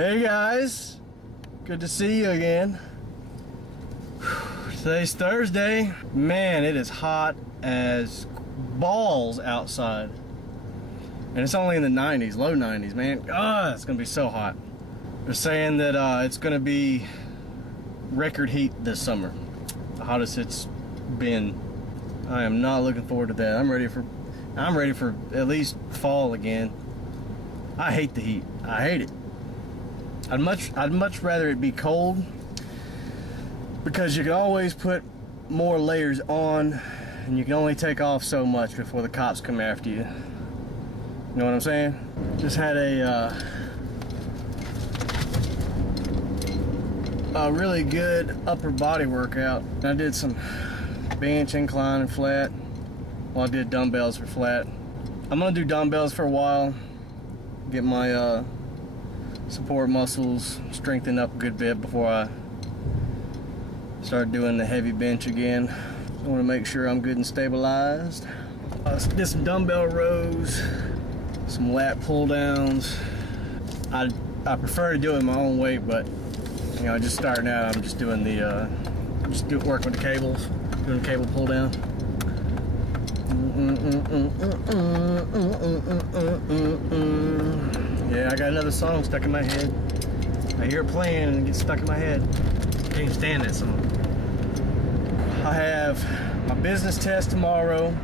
Hey guys, good to see you again. Today's Thursday. Man, it is hot as balls outside. And it's only in the 90s, low 90s, man. It's gonna be so hot. They're saying that it's gonna be record heat this summer. The hottest it's been. I am not looking forward to that. I'm ready for at least fall again. I hate the heat. I hate it. I'd much rather it be cold, because you can always put more layers on and you can only take off so much before the cops come after you. You know what I'm saying? Just had a really good upper body workout. I did some bench, incline, and flat. Well, I did dumbbells for flat. I'm gonna do dumbbells for a while, get my support muscles strengthened up a good bit before I start doing the heavy bench again. I want to make sure I'm good and stabilized. Did some dumbbell rows, some lat pull downs. I prefer to do it in my own weight, but you know, just starting out, I'm just doing work with the cables, doing cable pull down. Yeah, I got another song stuck in my head. I hear it playing and it gets stuck in my head. Can't stand that song. I have my business test tomorrow,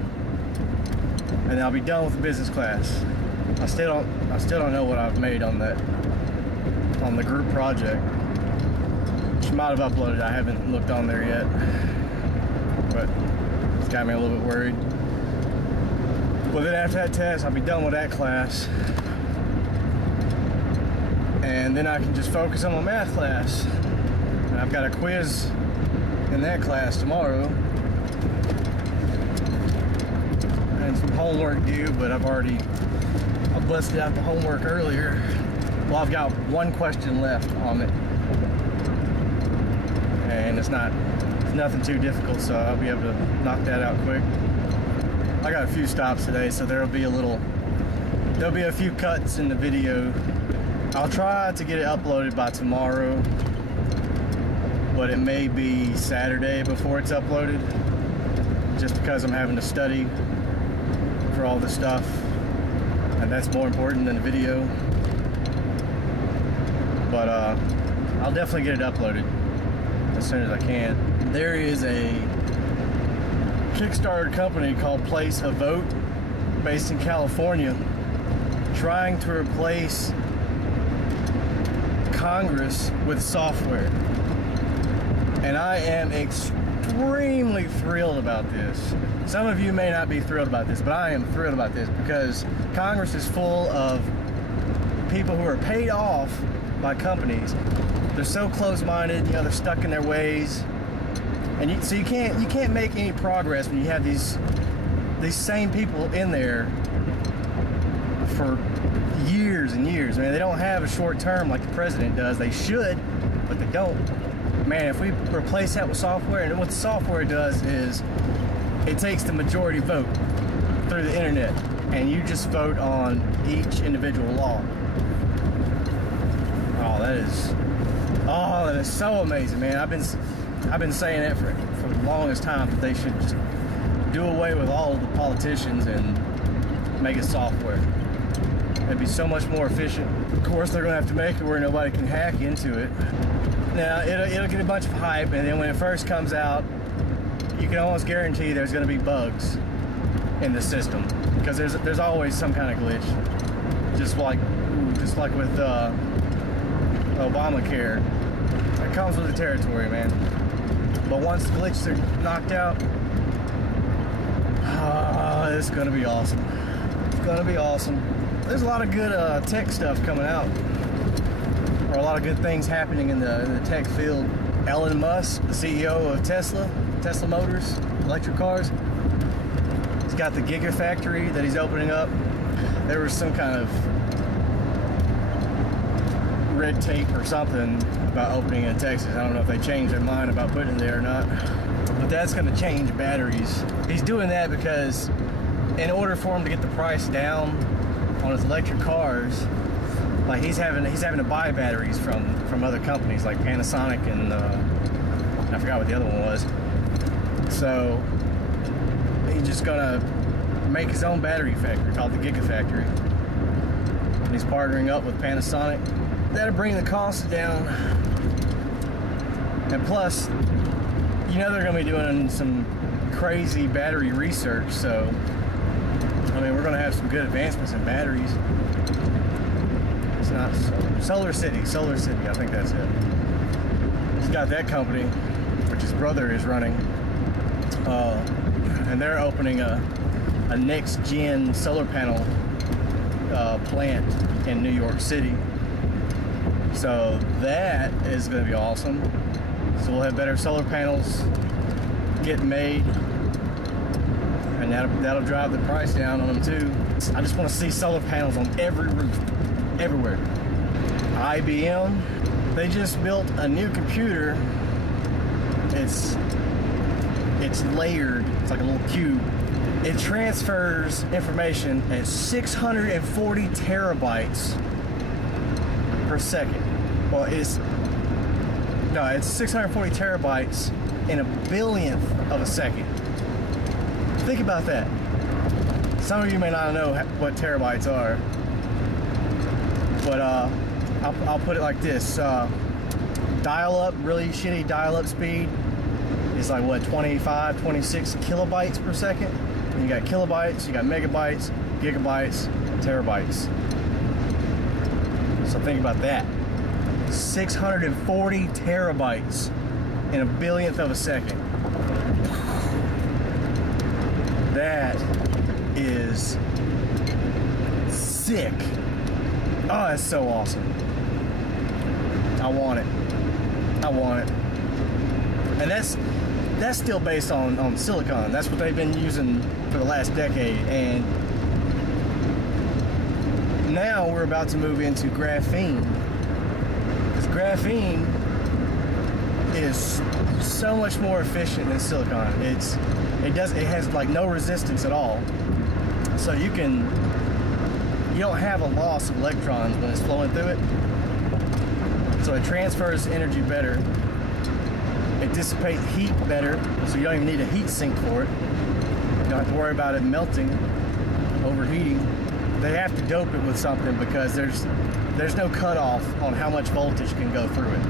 and I'll be done with the business class. I still don't know what I've made on the group project. She might have uploaded. I haven't looked on there yet, but it's got me a little bit worried. But then after that test, I'll be done with that class. And then I can just focus on my math class. And I've got a quiz in that class tomorrow. And some homework due, but I busted out the homework earlier. Well, I've got one question left on it. And it's nothing too difficult, so I'll be able to knock that out quick. I got a few stops today, so there'll be a few cuts in the video. I'll try to get it uploaded by tomorrow, but it may be Saturday before it's uploaded, just because I'm having to study for all this stuff, and that's more important than the video. But I'll definitely get it uploaded as soon as I can. There is a Kickstarter company called Place a Vote, based in California, trying to replace Congress with software. And I am extremely thrilled about this. Some of you may not be thrilled about this, but I am thrilled about this because Congress is full of people who are paid off by companies. They're so close-minded, you know, they're stuck in their ways. And so you can't make any progress when you have these same people in there for years and years. I mean, they don't have a short term like the president does. They should, but they don't. Man, if we replace that with software, and what the software does is it takes the majority vote through the internet, and you just vote on each individual law. Oh, that is so amazing, man. I've been saying that for the longest time, that they should just do away with all of the politicians and make it software. It'd be so much more efficient. Of course, they're gonna have to make it where nobody can hack into it. Now, it'll get a bunch of hype, and then when it first comes out, you can almost guarantee there's gonna be bugs in the system, because there's always some kind of glitch. Just like with Obamacare. It comes with the territory, man. But once the glitches are knocked out, it's gonna be awesome. It's gonna be awesome. There's a lot of good tech stuff coming out, or a lot of good things happening in the tech field. Elon Musk, the CEO of Tesla Motors, electric cars, he's got the Gigafactory that he's opening up. There was some kind of red tape or something about opening in Texas. I don't know if they changed their mind about putting it there or not, but that's going to change batteries. He's doing that because in order for him to get the price down on his electric cars, like he's having to buy batteries from other companies like Panasonic and I forgot what the other one was. So he's just gonna make his own battery factory called the Gigafactory. And he's partnering up with Panasonic. That'll bring the cost down. And plus, you know they're gonna be doing some crazy battery research, so I mean we're gonna have some good advancements in batteries. It's not Solar City, I think that's it. He's got that company, which his brother is running, and they're opening a next-gen solar panel plant in New York City. So that is going to be awesome. So we'll have better solar panels getting made, and that'll drive the price down on them too. I just want to see solar panels on every roof, everywhere. IBM, they just built a new computer. It's layered. It's like a little cube. It transfers information at 640 terabytes per second. Well, it's 640 terabytes in a billionth of a second. Think about that. Some of you may not know what terabytes are, but I'll put it like this. Dial-up, really shitty dial-up speed is like what, 25, 26 kilobytes per second. And you got kilobytes, you got megabytes, gigabytes, terabytes. So think about that. 640 terabytes in a billionth of a second. That is sick. Oh, that's so awesome. I want it. And that's still based on silicon. That's what they've been using for the last decade. And now we're about to move into graphene. Because graphene is so much more efficient than silicon. It has like no resistance at all. So you don't have a loss of electrons when it's flowing through it. So it transfers energy better. It dissipates heat better, so you don't even need a heat sink for it. You don't have to worry about it melting, overheating. They have to dope it with something because there's no cutoff on how much voltage can go through it.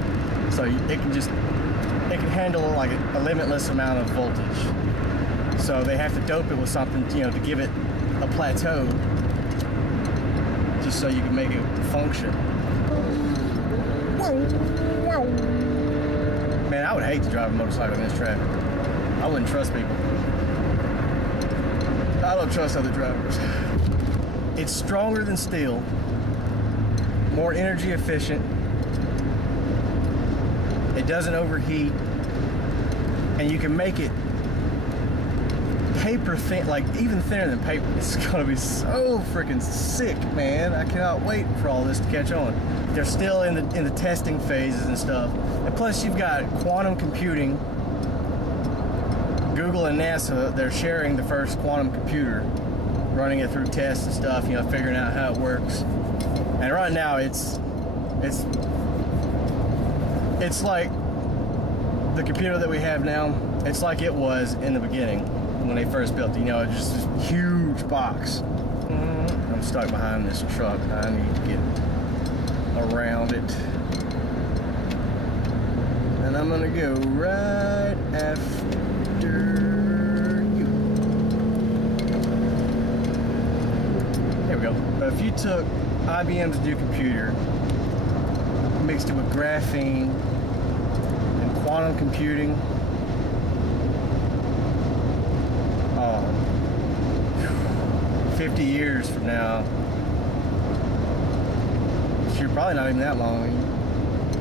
So it can handle like a limitless amount of voltage. So they have to dope it with something, to give it a plateau, just so you can make it function. Man, I would hate to drive a motorcycle in this traffic. I wouldn't trust people. I don't trust other drivers. It's stronger than steel, more energy efficient, it doesn't overheat, and you can make it paper thin, like even thinner than paper. It's gonna be so freaking sick, man. I cannot wait for all this to catch on. They're still in the testing phases and stuff. And plus you've got quantum computing. Google and NASA, they're sharing the first quantum computer, running it through tests and stuff, figuring out how it works. And right now it's like the computer that we have now, it's like it was in the beginning when they first built it. Just this huge box. I'm stuck behind this truck. I need to get around it. And I'm gonna go right after you. There we go. But if you took IBM's new computer, mixed it with graphene and quantum computing, 50 years from now, you're probably not even that long,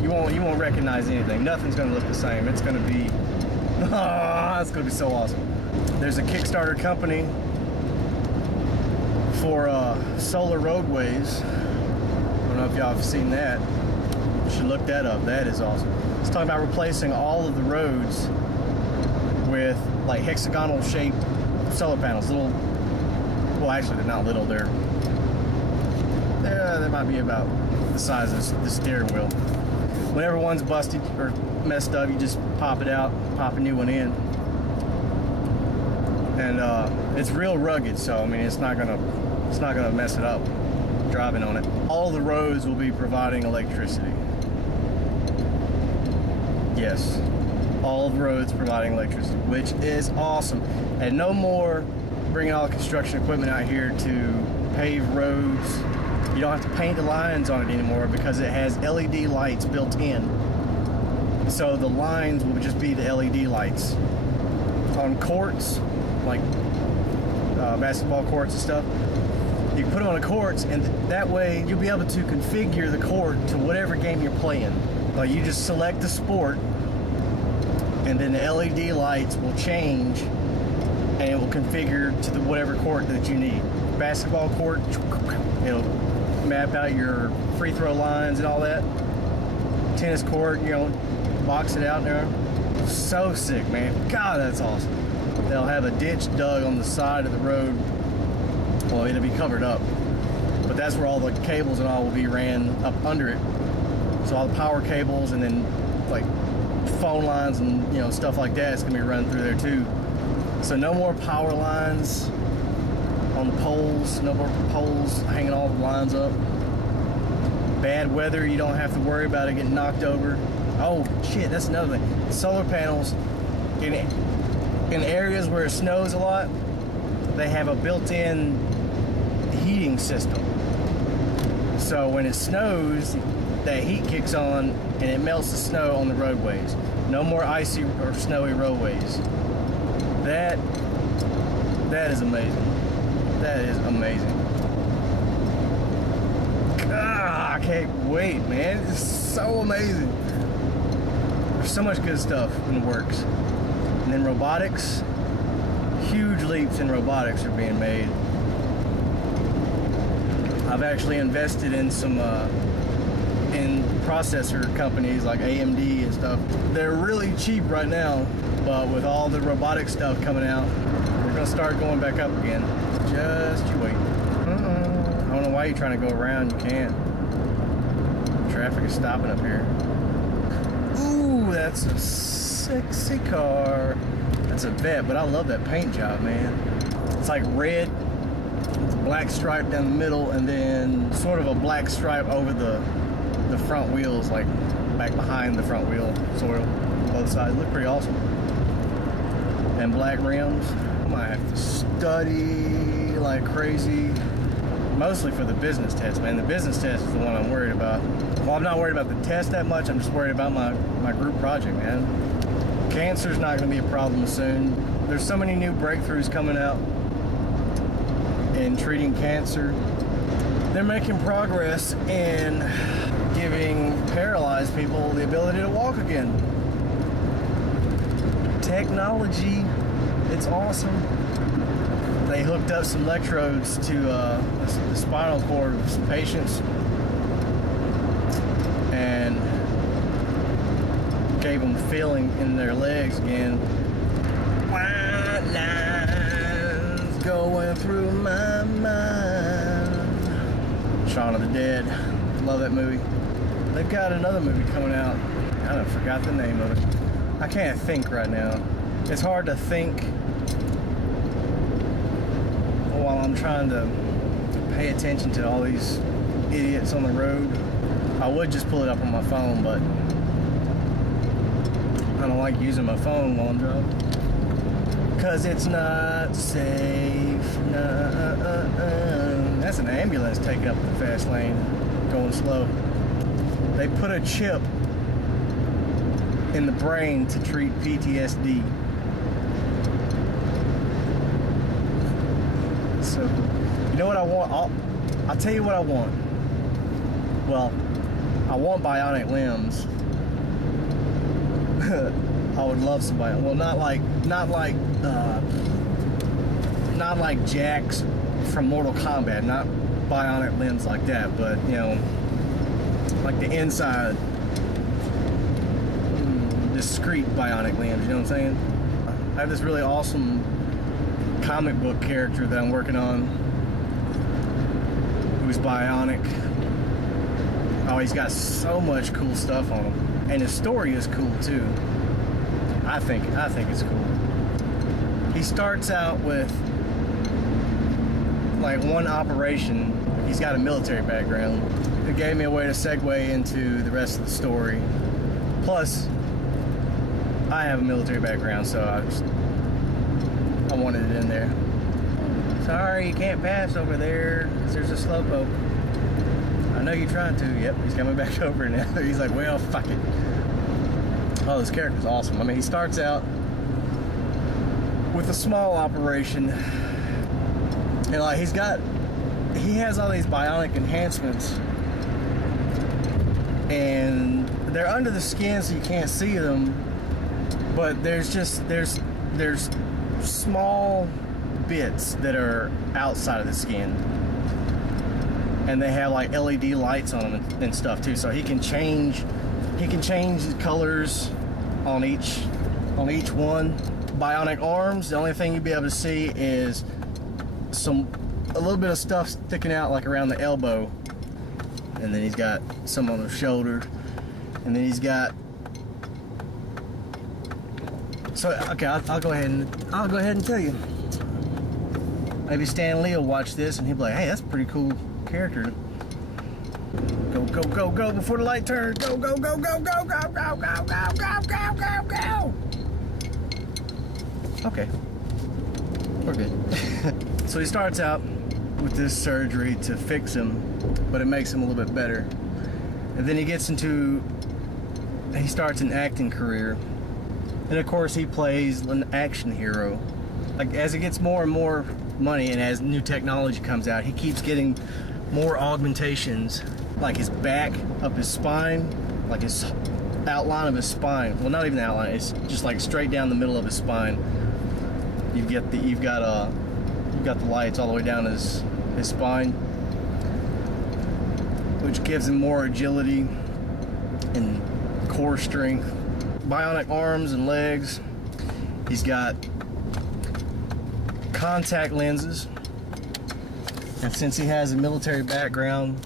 you won't recognize anything. Nothing's gonna look the same. It's gonna be it's gonna be so awesome. There's a Kickstarter company for solar roadways. I don't know if y'all have seen that. You should look that up. That is awesome. It's talking about replacing all of the roads with like hexagonal shaped solar panels. Well, actually they're not little. They might be about the size of the steering wheel. Whenever one's busted or messed up, you just pop it out, pop a new one in. And it's real rugged, so I mean it's not gonna mess it up driving on it. All the roads will be providing electricity. Yes, all the roads providing electricity, which is awesome. And no more bringing all the construction equipment out here to pave roads. You don't have to paint the lines on it anymore because it has LED lights built in. So the lines will just be the LED lights. On courts, like basketball courts and stuff, you put it on the courts, and that way you'll be able to configure the court to whatever game you're playing. Like you just select the sport, and then the LED lights will change, and it will configure to the whatever court that you need. Basketball court, it'll map out your free throw lines and all that. Tennis court, you know, box it out there. So sick, man. God, that's awesome. They'll have a ditch dug on the side of the road. Well, it'll be covered up, but that's where all the cables and all will be ran up under it. So all the power cables and then like phone lines and, you know, stuff like that is gonna be run through there too. So no more power lines on the poles, no more poles hanging all the lines up. Bad weather, you don't have to worry about it getting knocked over. Oh shit, that's another thing. Solar panels in areas where it snows a lot, they have a built-in heating system. So when it snows, that heat kicks on and it melts the snow on the roadways. No more icy or snowy roadways. That is amazing. That is amazing. God, I can't wait, man. It's so amazing. There's so much good stuff in the works. And then robotics, huge leaps in robotics are being made. I've actually invested in some in processor companies like AMD and stuff. They're really cheap right now, but with all the robotic stuff coming out, we're gonna start going back up again. Just you wait. I don't know why you're trying to go around. You can't. Traffic is stopping up here. Ooh, that's a sexy car. That's a Vet, but I love that paint job, man. It's like red, it's a black stripe down the middle, and then sort of a black stripe over the front wheels, like back behind the front wheel, sort of, both sides. Look pretty awesome. And black rims. I might have to study like crazy. Mostly for the business test, man. The business test is the one I'm worried about. Well, I'm not worried about the test that much. I'm just worried about my group project, man. Cancer's not going to be a problem soon. There's so many new breakthroughs coming out in treating cancer. They're making progress in giving paralyzed people the ability to walk again. Technology, it's awesome. They hooked up some electrodes to the spinal cord of some patients and gave them feeling in their legs again. White lines going through my mind. Shaun of the Dead. Love that movie. They've got another movie coming out. I forgot the name of it. I can't think right now. It's hard to think while I'm trying to pay attention to all these idiots on the road. I would just pull it up on my phone, but I don't like using my phone while I'm driving because it's not safe. That's an ambulance taking up the fast lane, going slow. They put a chip in the brain to treat PTSD. So, you know what I want? I'll tell you what I want. Well, I want bionic limbs. I would love some bionic. Well, not like Jax from Mortal Kombat. Not bionic limbs like that, but you know, like the inside, discrete bionic limbs. You know what I'm saying? I have this really awesome comic book character that I'm working on who's bionic. Oh, he's got so much cool stuff on him, and his story is cool too. I think it's cool. He starts out with like one operation. He's got a military background. It gave me a way to segue into the rest of the story. Plus, I have a military background, so I wanted it in there. Sorry, you can't pass over there because there's a slowpoke. I know you're trying to. Yep, he's coming back over now. He's like, well, fuck it. Oh, this character's awesome. I mean, he starts out with a small operation, and like he has all these bionic enhancements, and they're under the skin, so you can't see them. But there's small bits that are outside of the skin, and they have like LED lights on them and stuff too. So he can change the colors on each one. Bionic arms. The only thing you'll be able to see is a little bit of stuff sticking out like around the elbow, and then he's got some on the shoulder, and then he's got. So okay, I'll go ahead and tell you. Maybe Stan Lee will watch this and he'll be like, "Hey, that's a pretty cool character." Go, go, go, go before the light turns. Go, go, go, go, go, go, go, go, go, go, go, go, go. Okay, we're good. So he starts out with this surgery to fix him, but it makes him a little bit better. And then he starts an acting career. And of course he plays an action hero. Like as it gets more and more money and as new technology comes out, he keeps getting more augmentations, like his back, up his spine, like his outline of his spine. Well, not even the outline, it's just like straight down the middle of his spine. You've got the lights all the way down his spine, which gives him more agility and core strength. Bionic arms and legs. He's got contact lenses, and since he has a military background,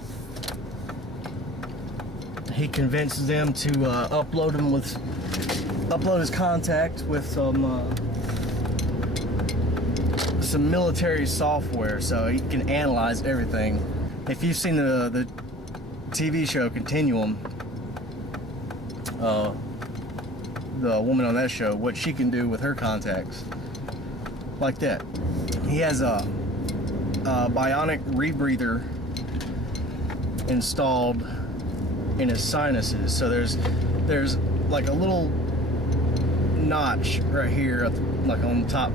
he convinces them to upload his contact with some military software so he can analyze everything. If you've seen the TV show Continuum, the woman on that show, what she can do with her contacts, like that. He has a bionic rebreather installed in his sinuses. So there's like a little notch right here, like on the top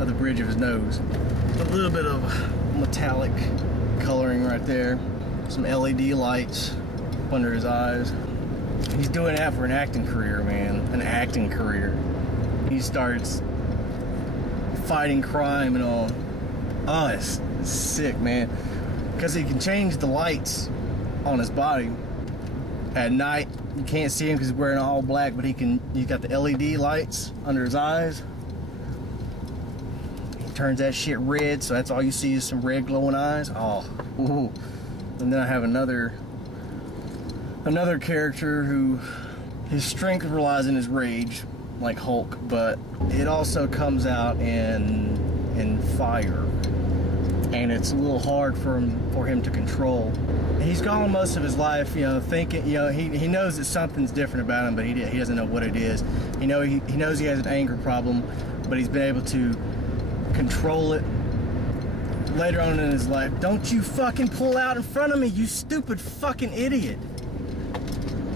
of the bridge of his nose. A little bit of metallic coloring right there. Some LED lights under his eyes. He's doing that for an acting career, man. An acting career. He starts fighting crime and all. Oh, it's sick, man. Because he can change the lights on his body. At night, you can't see him because he's wearing all black, but he's got the LED lights under his eyes. He turns that shit red, so that's all you see is some red glowing eyes. Oh, ooh. And then I have another character who his strength relies in his rage, like Hulk, but it also comes out in fire, and it's a little hard for him to control. He's gone most of his life, thinking, he knows that something's different about him, but he doesn't know what it is. He knows he has an anger problem, but he's been able to control it. Later on in his life, don't you fucking pull out in front of me, you stupid fucking idiot.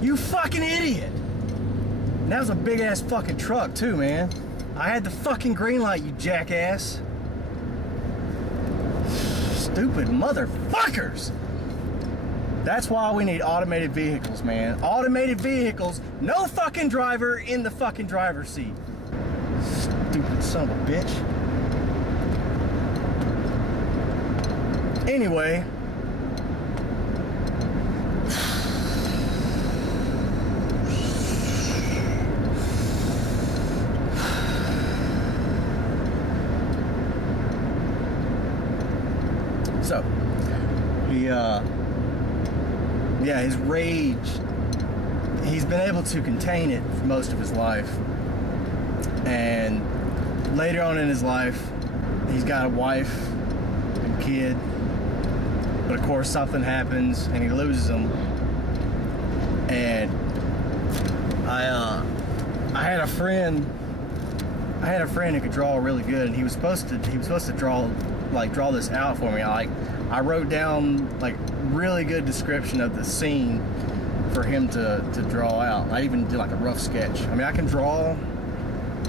You fucking idiot. And that was a big ass fucking truck too, man. I had the fucking green light, you jackass. Stupid motherfuckers. That's why we need automated vehicles, man. Automated vehicles, no fucking driver in the fucking driver's seat. Stupid son of a bitch. Anyway. So, he yeah, his rage, he's been able to contain it for most of his life. And later on in his life, he's got a wife and kid. But of course, something happens and he loses them. And I had a friend who could draw really good, and he was supposed to draw this out for me. I wrote down like really good description of the scene for him to draw out. I even did like a rough sketch. I mean, I can draw,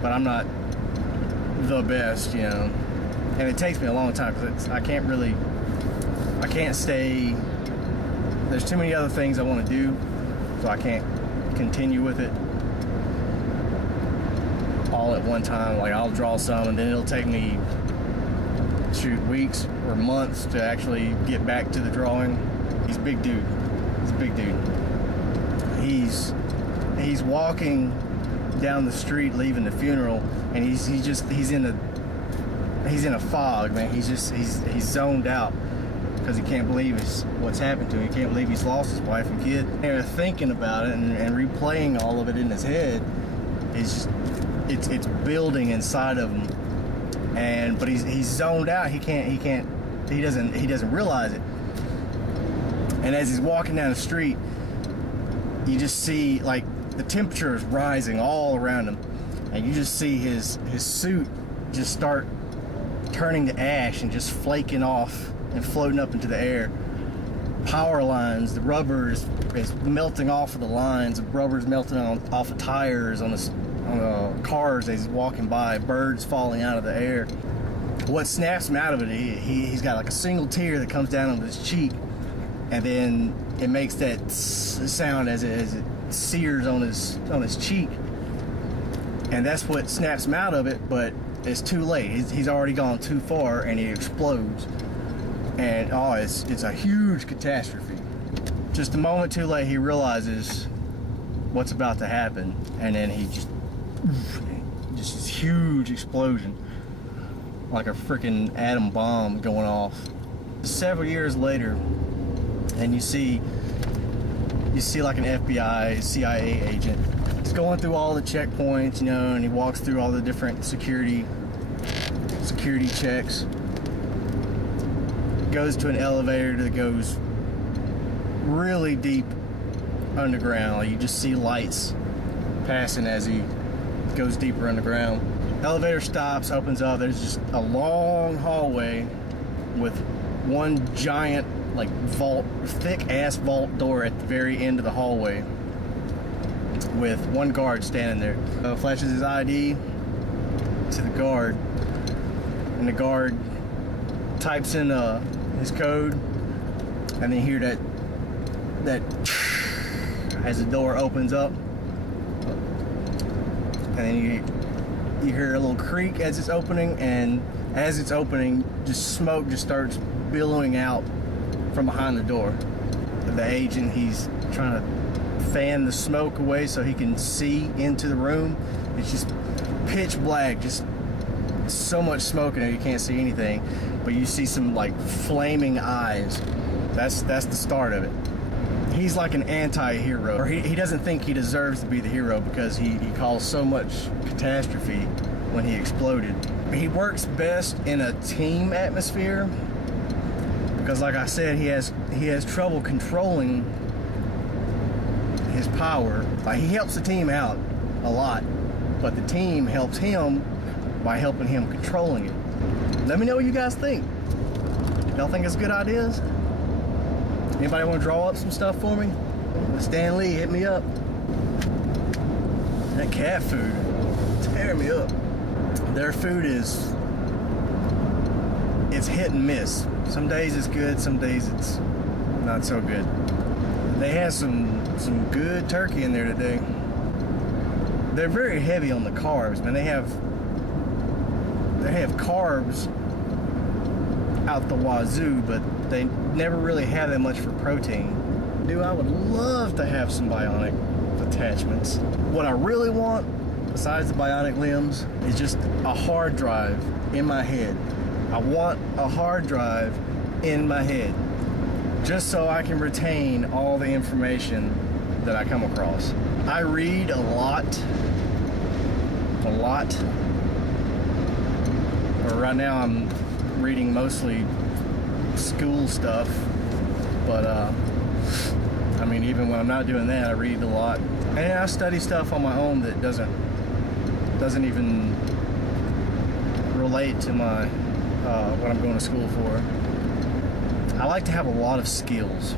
but I'm not the best, you know. And it takes me a long time because I can't stay. There's too many other things I want to do, so I can't continue with it all at one time. Like, I'll draw some and then it'll take me weeks or months to actually get back to the drawing. He's a big dude. He's walking down the street leaving the funeral, and he's in a fog, man. He's zoned out because he can't believe what's happened to him. He can't believe he's lost his wife and kid. And thinking about it and replaying all of it in his head, it's building inside of him. But he's zoned out. He doesn't realize it. And as he's walking down the street, you just see like the temperature is rising all around him, and you just see his suit just start turning to ash and just flaking off and floating up into the air. Power lines, the rubber is melting off of the lines. The rubber's melting off of tires on the cars as he's walking by. Birds falling out of the air. What snaps him out of it, he's got like a single tear that comes down on his cheek, and then it makes that sound as it sears on his cheek, and that's what snaps him out of it. But it's too late. He's already gone too far, and he explodes. And it's a huge catastrophe. Just a moment too late, he realizes what's about to happen, and then he just this huge explosion, like a freaking atom bomb going off. Several years later, and you see like an FBI, CIA agent. He's going through all the checkpoints, you know, and he walks through all the different security checks. Goes to an elevator that goes really deep underground. Like, you just see lights passing as he goes deeper underground. Elevator stops, opens up. There's just a long hallway with one giant like thick ass vault door at the very end of the hallway, with one guard standing there. Flashes his ID to the guard, and the guard types in his code, and then you hear that as the door opens up, and then you hear a little creak as it's opening, and as it's opening, just smoke just starts billowing out from behind the door. The agent, he's trying to fan the smoke away so he can see into the room. It's just pitch black, just so much smoke in there you can't see anything, but you see some like flaming eyes. That's the start of it. He's like an anti-hero, or he doesn't think he deserves to be the hero because he caused so much catastrophe when he exploded. He works best in a team atmosphere because, like I said, he has trouble controlling his power. Like, he helps the team out a lot, but the team helps him by helping him controlling it. Let me know what you guys think. Y'all think it's good ideas? Anybody want to draw up some stuff for me? Stan Lee, hit me up. That cat food, tear me up. Their food it's hit and miss. Some days it's good, some days it's not so good. They had some good turkey in there today. They're very heavy on the carbs, man. They have carbs out the wazoo, but they never really have that much for protein. Dude, I would love to have some bionic attachments. What I really want, besides the bionic limbs, is just a hard drive in my head. I want a hard drive in my head. just so I can retain all the information that I come across. I read a lot. But right now I'm reading mostly school stuff, but I mean, even when I'm not doing that, I read a lot, and I study stuff on my own that doesn't even relate to my what I'm going to school for. I like to have a lot of skills.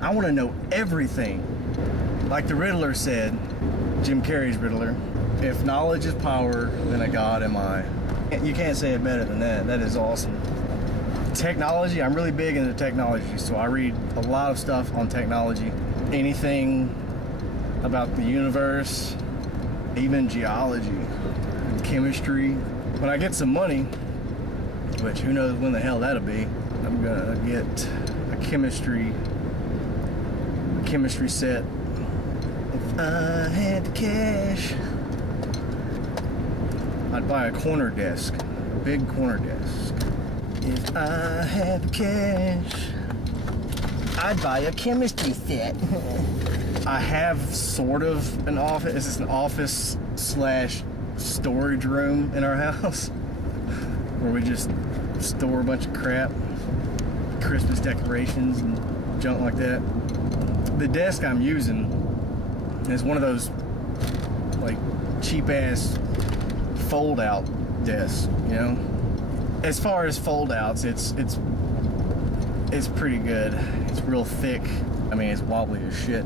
I want to know everything. Like the Riddler said, Jim Carrey's Riddler, if knowledge is power, then a god am I. You can't say it better than that. That is awesome. Technology, I'm really big into technology, so I read a lot of stuff on technology. Anything about the universe, even geology, and chemistry. When I get some money, which who knows when the hell that'll be, I'm gonna get a chemistry set. If I had the cash, I'd buy a corner desk, a big corner desk. If I had the cash, I'd buy a chemistry set. I have sort of an office. This is an office slash storage room in our house where we just store a bunch of crap, Christmas decorations and junk like that. The desk I'm using is one of those like cheap ass fold out desks, you know. As far as fold outs, it's pretty good. It's real thick. I mean, it's wobbly as shit,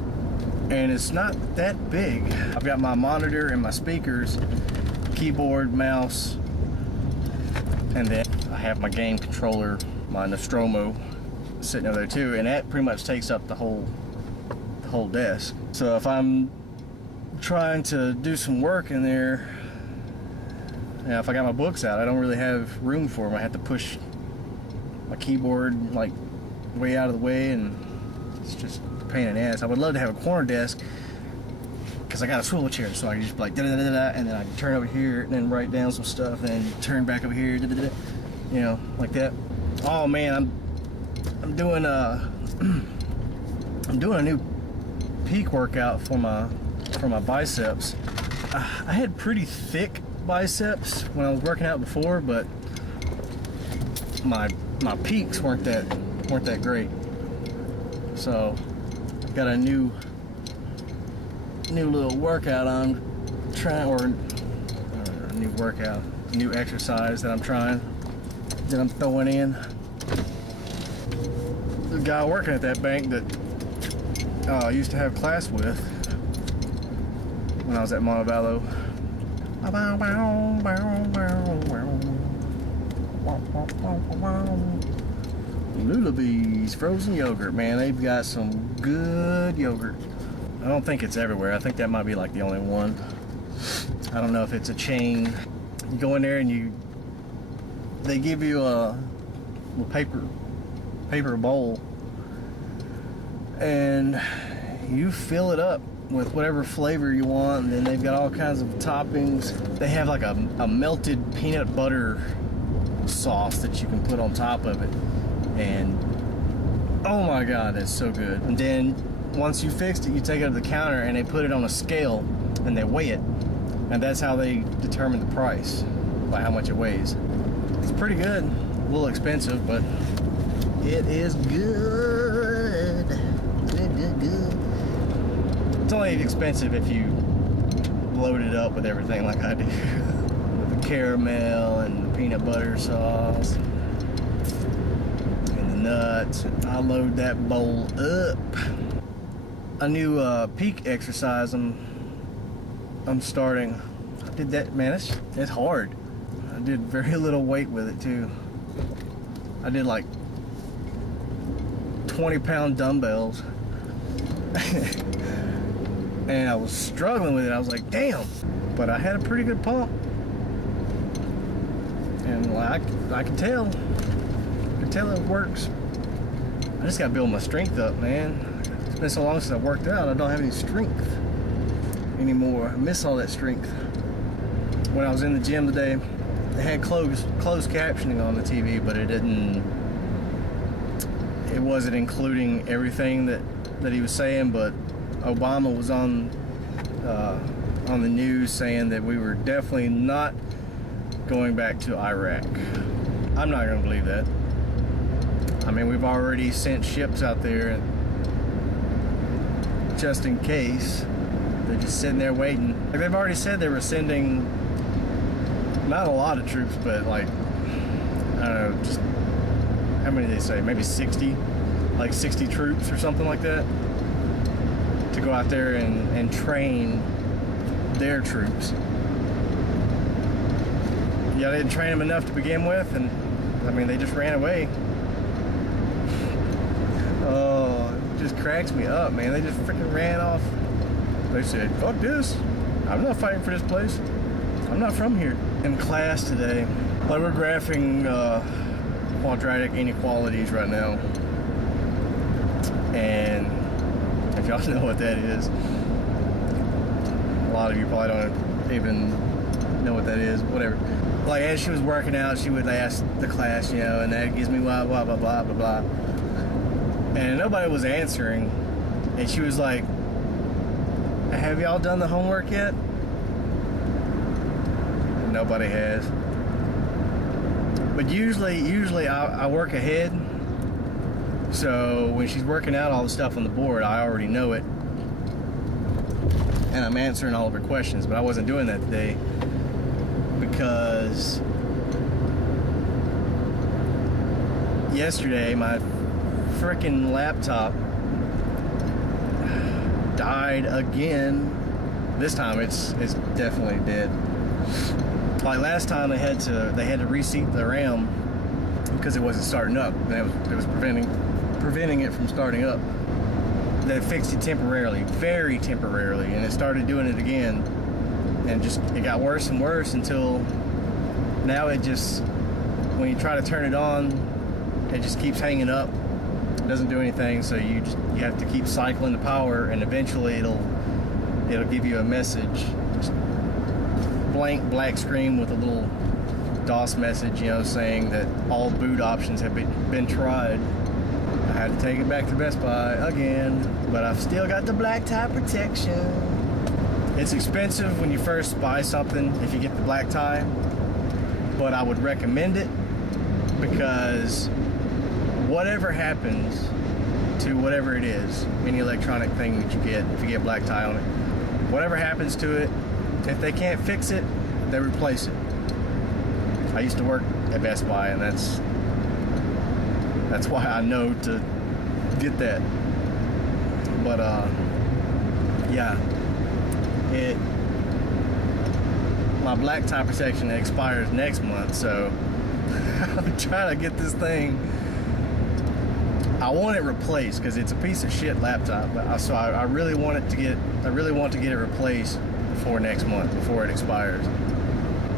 and it's not that big. I've got my monitor and my speakers, keyboard, mouse, and then I have my game controller, my Nostromo, sitting over there too, and that pretty much takes up the whole desk. So if I'm trying to do some work in there, if I got my books out, I don't really have room for them. I have to push my keyboard like way out of the way, and it's just a pain in the ass. I would love to have a corner desk because I got a swivel chair, so I can just like da da da da, and then I can turn over here and then write down some stuff, and then turn back over here, da da da, you know, like that. Oh man, I'm doing I'm doing a new peak workout for my biceps. I had pretty thick biceps when I was working out before, but my peaks weren't that great. So I've got a new little workout I'm trying, or a new exercise that I'm trying, that I'm throwing in. The guy working at that bank that I used to have class with when I was at Montevallo. Lulabee's frozen yogurt, man, they've got some good yogurt. I don't think it's everywhere. I think that might be like the only one. I don't know if it's a chain. You go in there and they give you a paper bowl, and you fill it up with whatever flavor you want, and then they've got all kinds of toppings. They have like a melted peanut butter sauce that you can put on top of it, and oh my god, it's so good. And then once you fixed it, you take it to the counter and they put it on a scale and they weigh it, and that's how they determine the price, by how much it weighs. It's pretty good. A little expensive, but it is good. Good. It's only expensive if you load it up with everything like I do. With the caramel and the peanut butter sauce and the nuts. I load that bowl up. A new peak exercise I'm starting. I did that, man, it's hard. I did very little weight with it too. I did like 20-pound dumbbells. And I was struggling with it. I was like, damn. But I had a pretty good pump. And like, I can tell. I can tell it works. I just gotta build my strength up, man. It's been so long since I worked out, I don't have any strength anymore. I miss all that strength. When I was in the gym today, they had closed captioning on the TV, but it it wasn't including everything that he was saying, but Obama was on the news saying that we were definitely not going back to Iraq. I'm not going to believe that. I mean, we've already sent ships out there just in case. They're just sitting there waiting. Like, they've already said they were sending not a lot of troops, but like, I don't know, just how many did they say? Maybe 60? Like 60 troops or something like that, to go out there and train their troops. Yeah, they didn't train them enough to begin with, and I mean, they just ran away. Oh, it just cracks me up, man. They just freaking ran off. They said, fuck this. I'm not fighting for this place. I'm not from here. In class today, like, we're graphing quadratic inequalities right now. And if y'all know what that is, a lot of you probably don't even know what that is, whatever. Like, as she was working out, she would ask the class, you know, and that gives me blah, blah, blah, blah, blah, blah. And nobody was answering. And she was like, have y'all done the homework yet? Nobody has. But usually I work ahead. So when she's working out all the stuff on the board, I already know it. And I'm answering all of her questions, but I wasn't doing that today because yesterday my freaking laptop died again. This time it's definitely dead. Like last time they had to reseat the RAM because it wasn't starting up, and it was preventing it from starting up. They fixed it temporarily, very temporarily, and it started doing it again, and it got worse and worse until now it just, when you try to turn it on, it just keeps hanging up. It doesn't do anything, so you have to keep cycling the power, and eventually it'll give you a message, just blank black screen with a little DOS message, you know, saying that all boot options have been tried. I had to take it back to Best Buy again, but I've still got the black tie protection. It's expensive when you first buy something if you get the black tie, but I would recommend it because whatever happens to whatever it is, any electronic thing that you get, if you get black tie on it, whatever happens to it, if they can't fix it, they replace it. I used to work at Best Buy, and that's why I know to get that. But yeah, my black tie protection expires next month, so I'm trying to get this thing. I want it replaced because it's a piece of shit laptop. So I really want to get it replaced before next month, before it expires.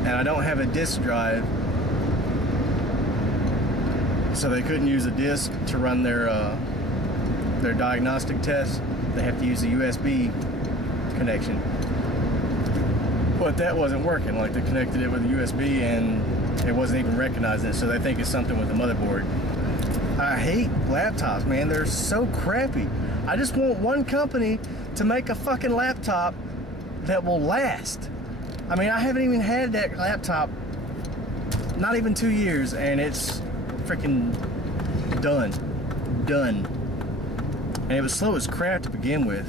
And I don't have a disk drive, so they couldn't use a disk to run their diagnostic test. They have to use a USB connection. But that wasn't working. Like, they connected it with a USB and it wasn't even recognizing it, so they think it's something with the motherboard. I hate laptops, man. They're so crappy. I just want one company to make a fucking laptop that will last. I mean, I haven't even had that laptop, not even 2 years, and it's freaking done. And it was slow as crap to begin with.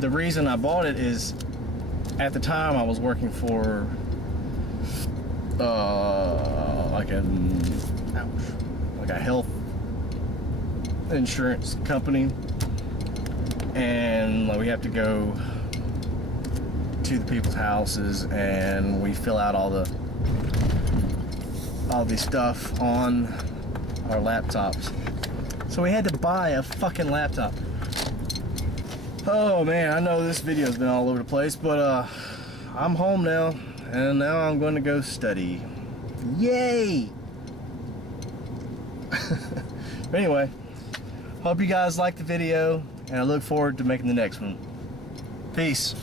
The reason I bought it is, at the time I was working for like a health insurance company, and like, we have to go to the people's houses and we fill out all the stuff on our laptops. So we had to buy a fucking laptop. Oh man, I know this video's been all over the place, but I'm home now, and now I'm going to go study. Yay! But anyway, hope you guys liked the video, and I look forward to making the next one. Peace.